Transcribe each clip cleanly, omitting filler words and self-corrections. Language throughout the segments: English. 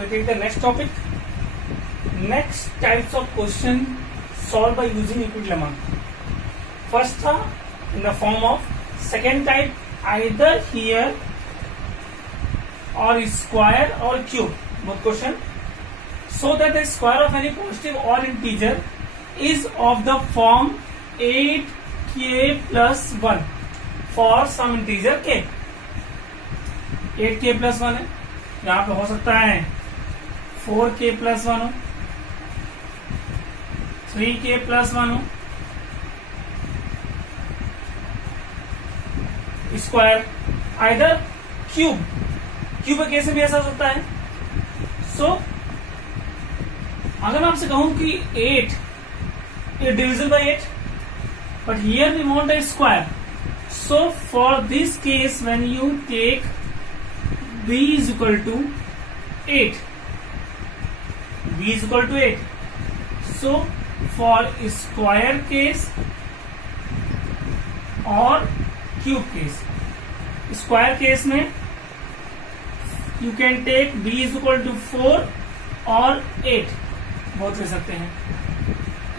we take the next topic. Next types of question solved by using Euclid lemma. First था in the form of, second type either here or square or cube. Both question. So that the square of any positive or integer is of the form 8k plus 1 for some integer k. 8k plus 1 है, यहाँ पे हो सकता है 4k plus 1 हो, 3k plus 1 हो, square either cube case में भी ऐसा हो सकता है. सो अगर मैं आपसे कहूं कि 8 is divisible by 8, but here we want a square. So for this case, when you take b is equal to 8, b is equal to 8. So for square case or cube case, square case में you can take b is equal to 4 or 8, both ले सकते हैं.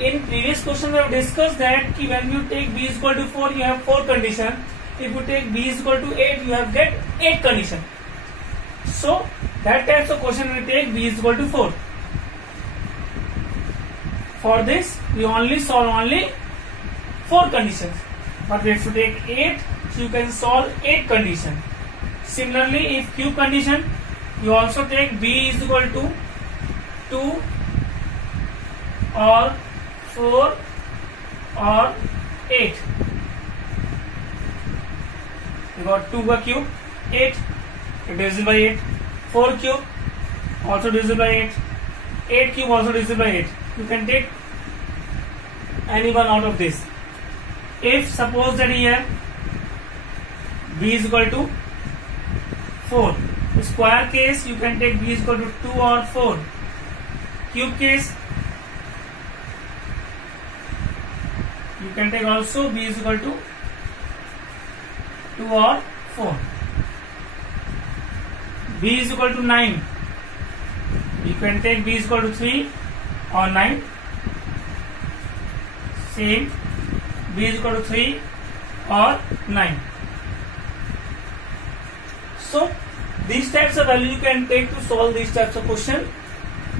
In previous question we have discussed that कि when you take b is equal to 4 you have 4 condition. If you take b is equal to 8 you have get 8 condition. So that types of question we take b is equal to 4. For this we only solve only 4 conditions. But if you take 8 so you can solve 8 condition. Similarly if cube condition you also take b is equal to 2 or 4 or 8. You got 2 का cube 8, divisible by 8. 4 cube also divisible by 8. 8 cube also divisible by 8. You can take any one out of this. If suppose that here b is equal to 4, square case you can take b is equal to 2 or 4. Cube case you can take also b is equal to 2 or 4. b is equal to 9, you can take b is equal to 3 or 9. Same, b is equal to 3 or 9. So these types of value you can take to solve these types of question.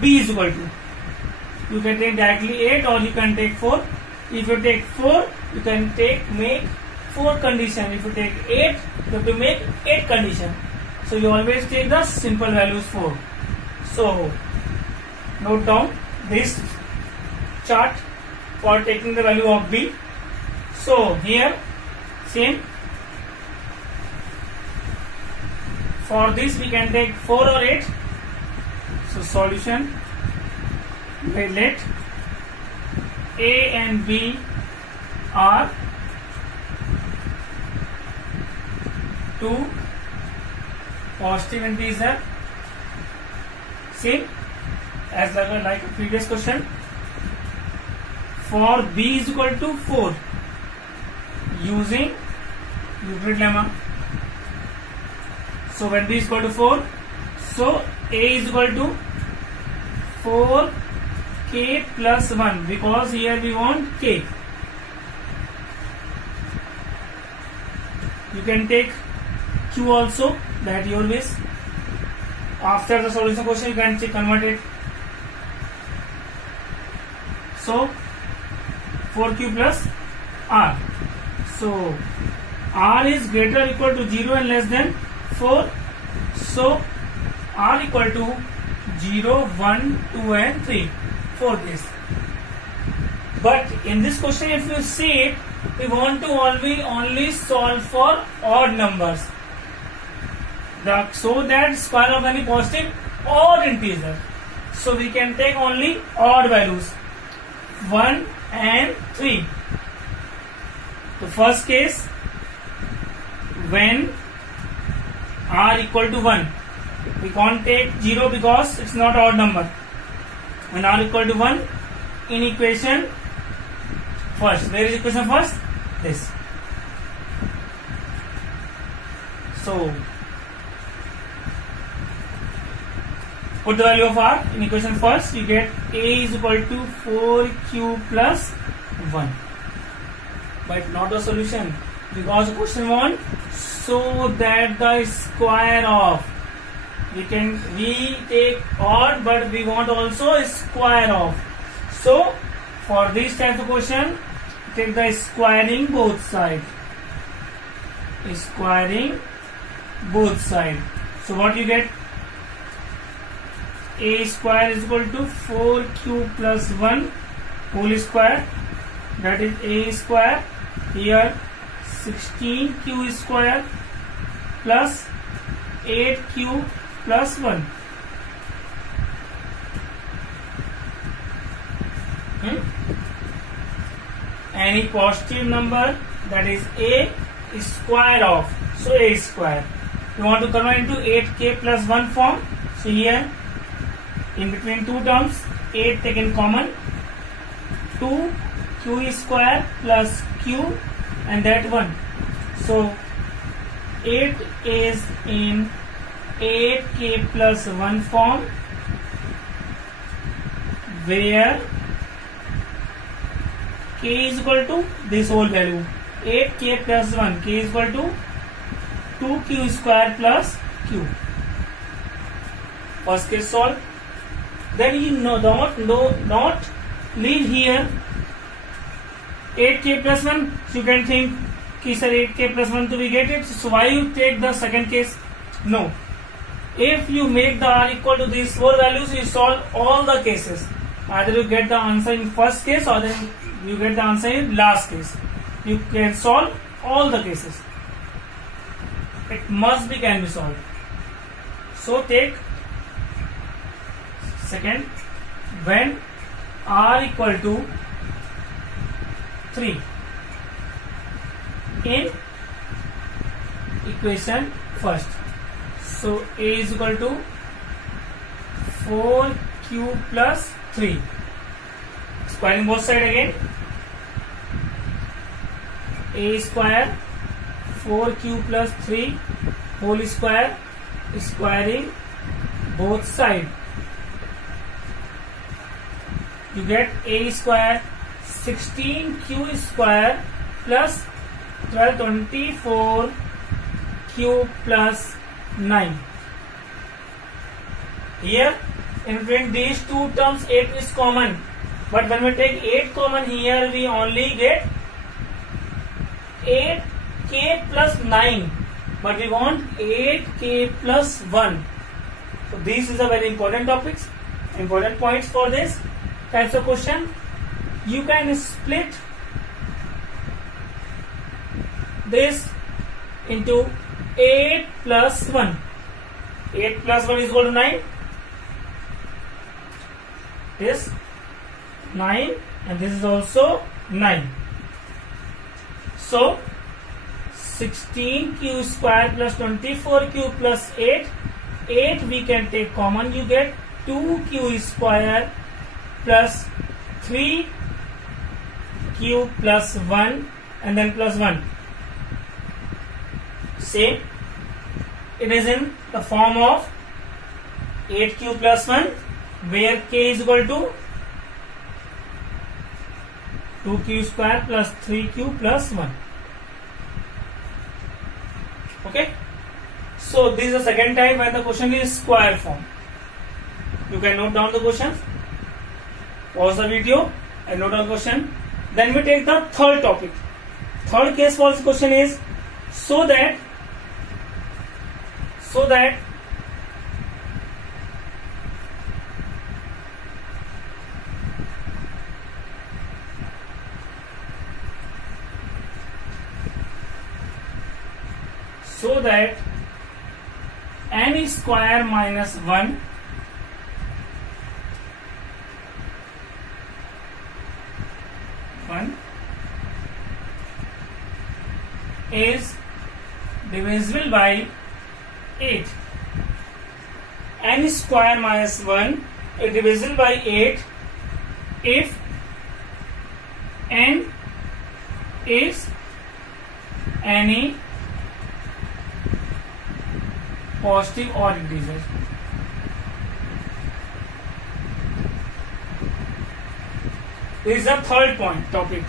b is equal to, you can take directly 8 or you can take 4. If you take 4 you can make 4 condition. If you take 8 you have to make 8 condition. So you always take the simple values 4. So note down this chart for taking the value of b. So here same, for this we can take 4 or 8. So solution, let a and b are 2 positive integer, same as like a previous question. For b is equal to 4 using Euclid lemma. So when b is equal to 4, so a is equal to 4k plus 1, because here we want k. You can take q also, that your wish. After the solution question you can convert it. So 4q plus r. So r is greater or equal to 0 and less than 4. So r equal to 0, 1, 2 and 3. 4 case. But in this question if you see it, we want to only solve for odd numbers. So that square of any positive or integer. So we can take only odd values 1 and 3. The first case when r equal to 1, we can't take 0 because it's not odd number. When r equal to 1, in equation first, where is equation first? This. So Put the value of r in equation first. You get a is equal to 4q plus 1. But not a solution, because the question wants so that the square of, we take odd, but we want also square of. So for this type of question, take the squaring both sides. Squaring both sides. So what you get? A square is equal to 4q plus 1 whole square. That is a square. Here 16q square plus 8q plus 1. Any positive number, that is a square of. So a square. You want to convert into 8k plus 1 form. So here in between two terms, 8 taken common. 2q square plus q and that 1. So 8 is in 8k plus 1 form, where k is equal to this whole value. 8k plus 1, k is equal to 2q square plus q. First case solved. Then you not leave here 8k plus 1. So you can think, okay, sir, 8k plus 1 to we get it. So why you take the second case? No. If you make the r equal to these four values, you solve all the cases. Either you get the answer in first case or then you get the answer in last case. You can solve all the cases. It can be solved. So take second, when r equal to 3 in equation first. So a is equal to 4q plus 3. Squaring both sides again. A square 4q plus 3 whole square, squaring both sides. You get a square 16q square plus 1224q plus 9. Here in between these two terms 8 is common, but when we take 8 common here, we only get 8k plus 9, but we want 8k plus 1. So this is a very important topics, important points for this types of question. You can split this into 8 plus 1. 8 plus 1 is equal to 9. This 9 and this is also 9. So 16q square plus 24q plus 8. 8 we can take common. You get 2q square plus 3q plus 1 and then plus 1. Same. It is in the form of 8q plus 1, where k is equal to 2q square plus 3q plus 1. Okay. So this is the second type when the question is square form. You can note down the questions, pause the video and note down the question. Then we take the third topic. Third case for this question is so that n square minus 1 is divisible by 8. N square minus 1 is divisible by 8 if n is any positive odd integer. This is the third point topic.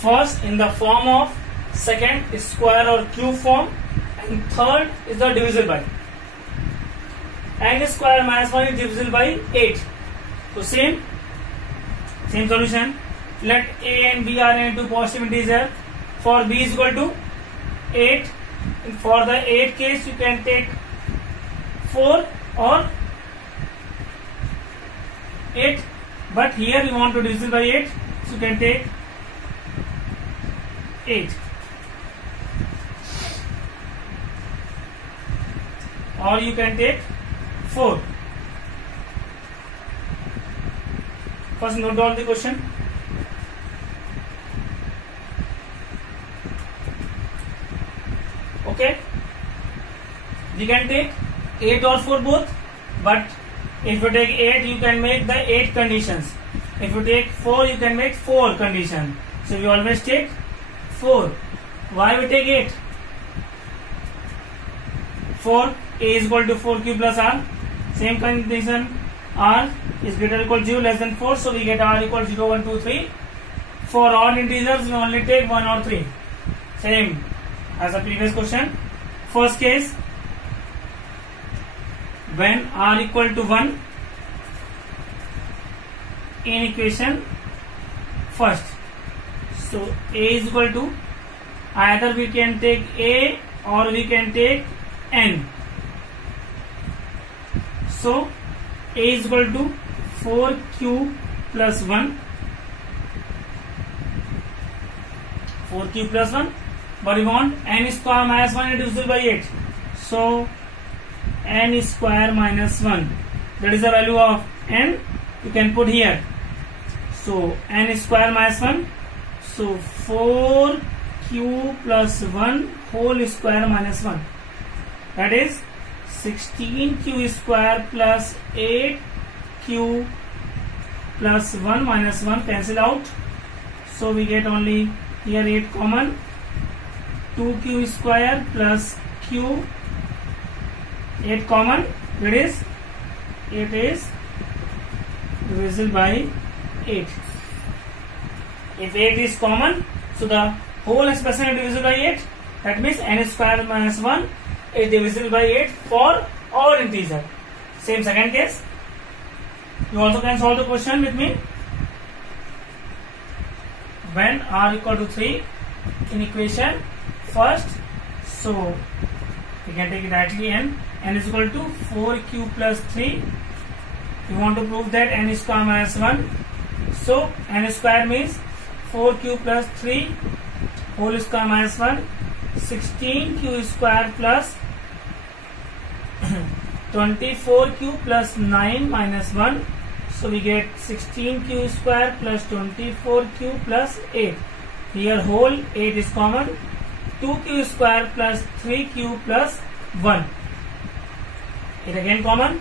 First in the form of, second is square or cube form, and third is the divisible by. N square minus 1 is divisible by 8. So same solution. Let a and b are into positive integer. For b is equal to 8. For the 8 case, you can take 4 or 8. But here we want to divisible by 8, so you can take 8. Or you can take 4. First note down the question. Okay. We can take 8 or 4 both, but if you take 8, you can make the 8 conditions. If you take 4, you can make 4 conditions. So we always take 4. Why we take 8? 4, a is equal to 4 cube plus r. Same condition, r is greater or equal to 0, less than 4. So we get r equal to 0, 1, 2, 3. For all integers, we only take 1 or 3. Same as the previous question. First case, when r equal to 1 in equation first. So a is equal to, either we can take a or we can take n. So a is equal to 4q plus 1. 4q plus 1. But we want n square minus 1 is divisible by 8. So n square minus 1. That is the value of n. You can put here. So n square minus 1. So 4q plus 1 whole square minus 1. That is 16q square plus 8q plus 1 minus 1 cancel out. So we get only here 8 common. 2q square plus q, 8 common. That is, it is divisible by 8. If 8 is common, so the whole expression is divisible by 8. That means n square minus 1 is divisible by 8 for all integer. Same second case. You also can solve the question with me. When r equal to 3 in equation first, so we can take it directly n is equal to 4q plus 3. We want to prove that n square minus 1. So n square means 4q plus 3 whole square minus 1. 16q square plus 24q plus 9 minus 1. So we get 16q square plus 24q plus 8. Here whole 8 is common. 2q square plus 3q plus 1. It again common.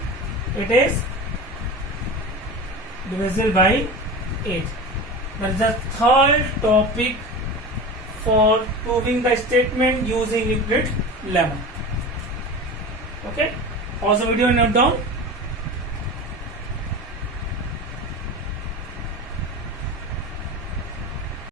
It is divisible by 8. That is the third topic for proving the statement using Euclid lemma. Okay. Pause the video and note down.